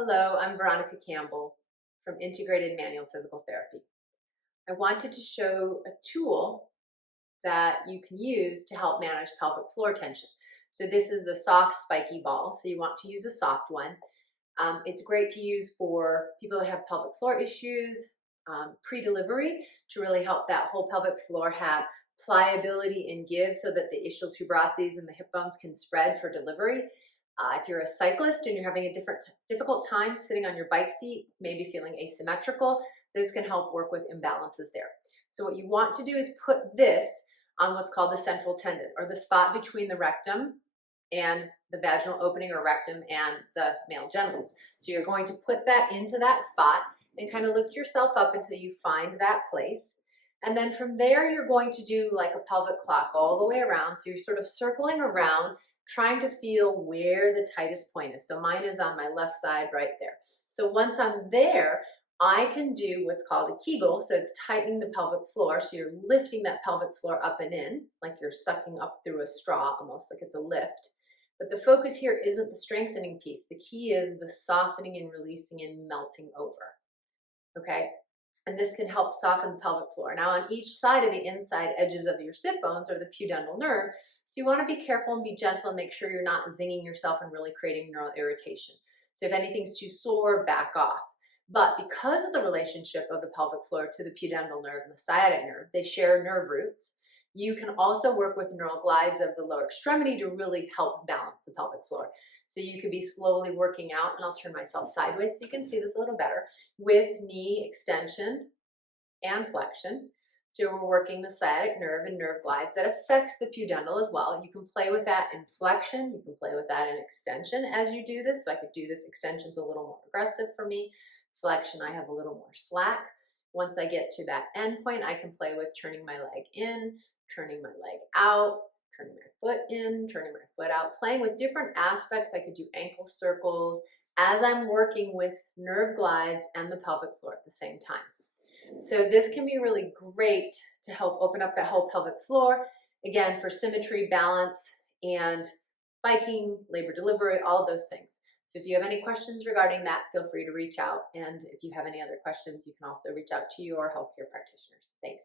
Hello, I'm Veronica Campbell from Integrated Manual Physical Therapy. I wanted to show a tool that you can use to help manage pelvic floor tension. So this is the soft spiky ball, so you want to use a soft one. It's great to use for people that have pelvic floor issues, pre-delivery, to really help that whole pelvic floor have pliability and give so that the ischial tuberosities and the hip bones can spread for delivery. If you're a cyclist and you're having a difficult time sitting on your bike seat, maybe feeling asymmetrical, this can help work with imbalances there. So what you want to do is put this on what's called the central tendon, or the spot between the rectum and the vaginal opening, or rectum and the male genitals. So you're going to put that into that spot and kind of lift yourself up until you find that place. And then from there, you're going to do like a pelvic clock all the way around. So you're sort of circling around, trying to feel where the tightest point is. So mine is on my left side right there. So once I'm there, I can do what's called a Kegel. So it's tightening the pelvic floor. So you're lifting that pelvic floor up and in, like you're sucking up through a straw, almost like it's a lift. But the focus here isn't the strengthening piece. The key is the softening and releasing and melting over. Okay? And this can help soften the pelvic floor. Now on each side of the inside edges of your sit bones are the pudendal nerve. So you want to be careful and be gentle and make sure you're not zinging yourself and really creating neural irritation. So if anything's too sore, back off. But because of the relationship of the pelvic floor to the pudendal nerve and the sciatic nerve, they share nerve roots. You can also work with neural glides of the lower extremity to really help balance the pelvic floor. So you could be slowly working out, and I'll turn myself sideways so you can see this a little better, with knee extension and flexion. So we're working the sciatic nerve and nerve glides that affects the pudendal as well. You can play with that in flexion. You can play with that in extension as you do this. So I could do this. Extension's a little more aggressive for me. Flexion, I have a little more slack. Once I get to that end point, I can play with turning my leg in, turning my leg out, turning my foot in, turning my foot out, playing with different aspects. I could do ankle circles as I'm working with nerve glides and the pelvic floor at the same time. So this can be really great to help open up that whole pelvic floor, again, for symmetry, balance, and biking, labor delivery, all of those things. So if you have any questions regarding that, feel free to reach out. And if you have any other questions, you can also reach out to your healthcare practitioners. Thanks.